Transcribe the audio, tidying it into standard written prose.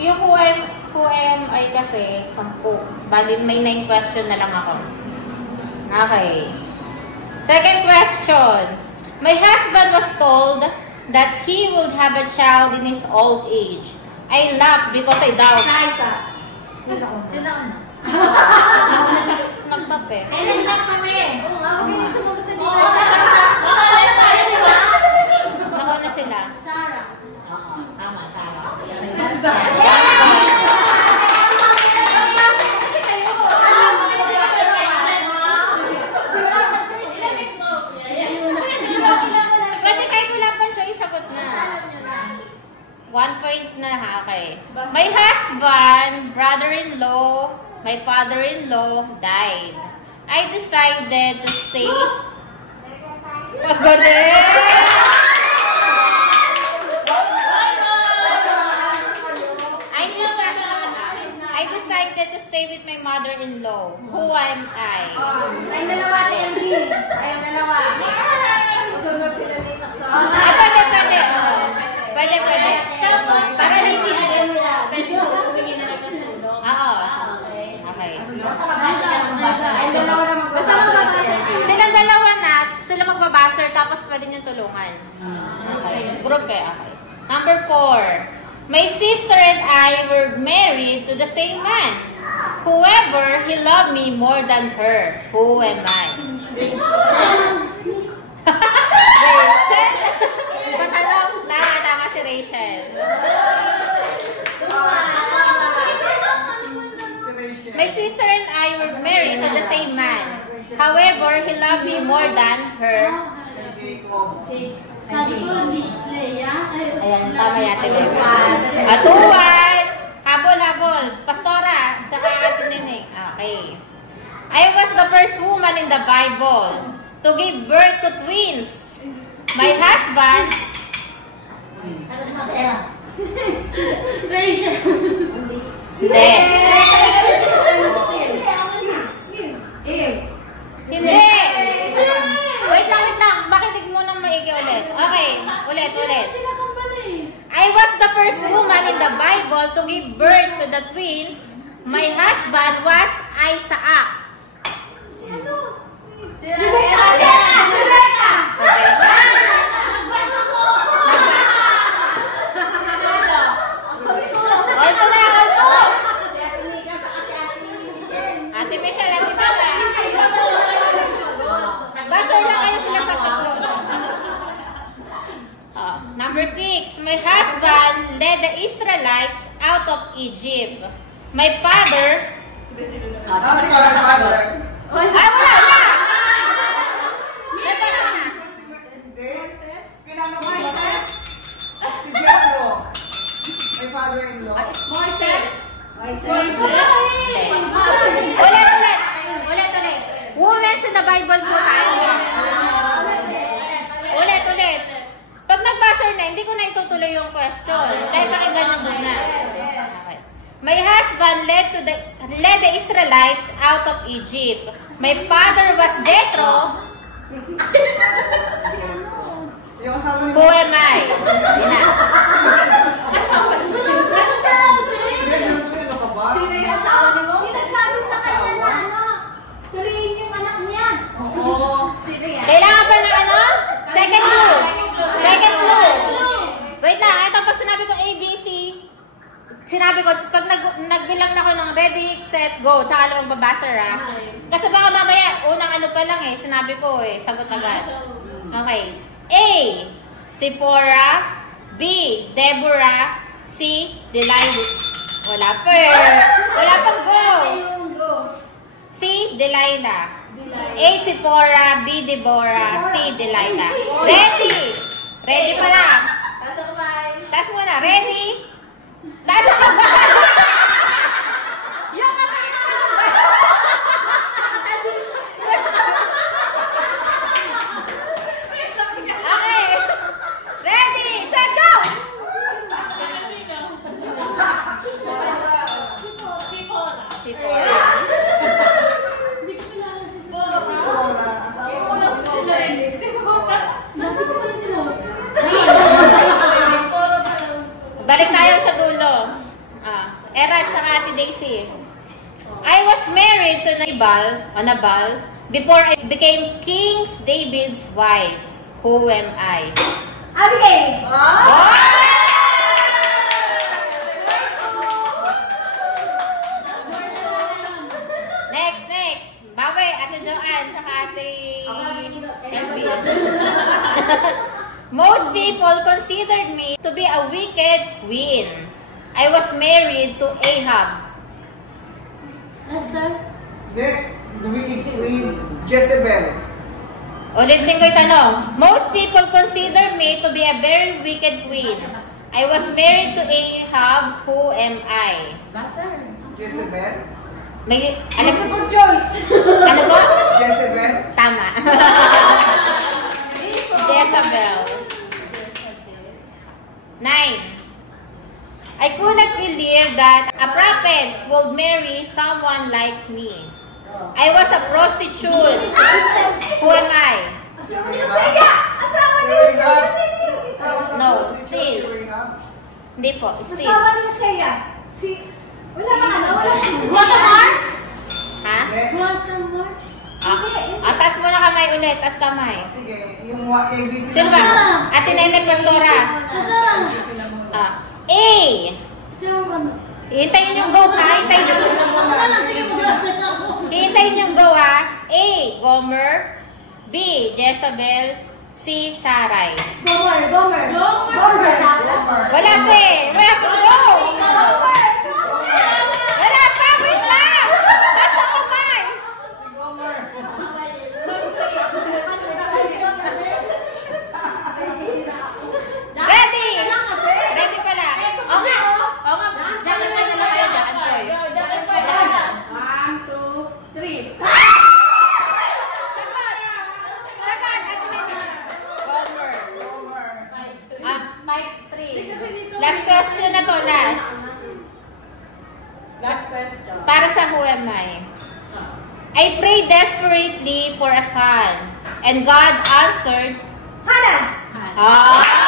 Yung who am I kasi, 10. Bali, may 9 question na lang ako. Okay. Second question. My husband was told that he would have a child in his old age. I laughed because I doubt. Sila na. Nauna siya nagtape. Ay, nag-tap kami. Oo nga, huwag yung sumagot na dito. Nauna sila. Sarah. Oo, tama, Sarah. Pwede kahit wala pang choice, sagot na. 1 point na, okay. My husband, brother-in-law, my father-in-law died. I decided to stay. Magaling! I decided to stay with my mother-in-law. Who am I? Ay, dalawa na yan, G. Ay, dalawa. Sunod sila ni Pastor. Pwede. Pwede. Para hindi Pwede mo yan. Pwede mo humingi na lang ng tulong. Oo. Okay. Ay, dalawa na magbabasa. Silang dalawa na, sila magbabaser, tapos pwede nyo tulungan. Okay. Group eh, okay. Number 4. My sister and I were married to the same man. Whoever, he loved me more than her. Who am I? Rachel? Patanong, tama si Rachel. My sister and I were married to the same man. However, he loved me more than her. Sabi ko, Leia. Ayan, tama yata Leia. Atuan! Habol. Pastora, tsaka Ate Neneng. Okay. I was the first woman in the Bible to give birth to twins. My husband... Sagot mo, Sarah. Rachel. Hindi. Hindi! Wait lang. Makinig mo nang maigi ulit. Okay, ulit. I was the first woman in the Bible to give birth to the twins. My husband was Isaac. Sino? Alto na. Ate Michelle, Ate Mama. Basor lang kayo sila sa tatlo. Number 6. My husband led the Israelites out of Egypt. My father... Wala! Ulit. Women's in the Bible po tayo. Ulit. Pag nag-buzzer na, hindi ko na itutuloy yung question. Kaya pakinggan nyo muna. Okay. My husband led the Israelites out of Egypt. My father was Jethro. Who am I? Yun na. Sino yung asawa ni mo? Yung nagsabi sa kanya na tuloyin yung anak niya. Oo. Sino yan? Kailangan ba ng ano? Second clue. Wait lang. Ito pag sinabi ko ABC, sinabi ko, pag nagbilang na ako ng ready, set, go, tsaka lang magbabaser Kasi baka mamaya, unang ano pa lang sinabi ko sagot agad. Okay. A, Sephora. B, Deborah. C, Delilah. Wala pang go. C, Delilah. A, Sephora. B, Deborah. C, Delilah. Ready pa lang. Taas muna. Ready? Taas ang kamay. Yung kamay na. Okay. Ready, set, go! Sephora. Balik tayo sa dulo. Era tsaka Ate Daisy. I was married to Nabal before I became King David's wife. Who am I? Abigail! Next. Bawi, Ate Joanne, tsaka Ate SB. Most people considered me to be a wicked queen. I was married to Ahab. Esther? The wicked queen, Jezebel. Ulitin ko yung tanong. Most people consider me to be a very wicked queen. I was married to Ahab. Who am I? Jezebel? May, alam mo, Joyce! ano ba? Jezebel? Tama. Jezebel. 9. I could not believe that a prophet would marry someone like me. I was a prostitute. Who am I? Asawa ni Hosea! Asawa ni Hosea! No, still. Hindi po, still. Asawa ni Hosea. Wala bang ano? Watamar? Ha? Watamar? Taas mo na kamay ulit. Taas kamay. Sige, yung ABC. Sino ba? Ate Nene Pastora. Asarang? A. Hintayin yung go ha. Hintayin yung Hintayin yung go ha. A. Gomer. B. Jezebel. C. Sarai. Gomer. Wala pa eh. Wala pa. Go! Wala pa. Wait lang. Taas ang kamay. Ready? Ready pala. O nga. O nga. Diyan na lang kayo. Diyan kayo. 1, 2, 3. Sagot. Ate Nene. Gomer. 5-3. Last question na to. Last question. Para sa who am I? I prayed desperately for a son. And God answered. Hana! Ah!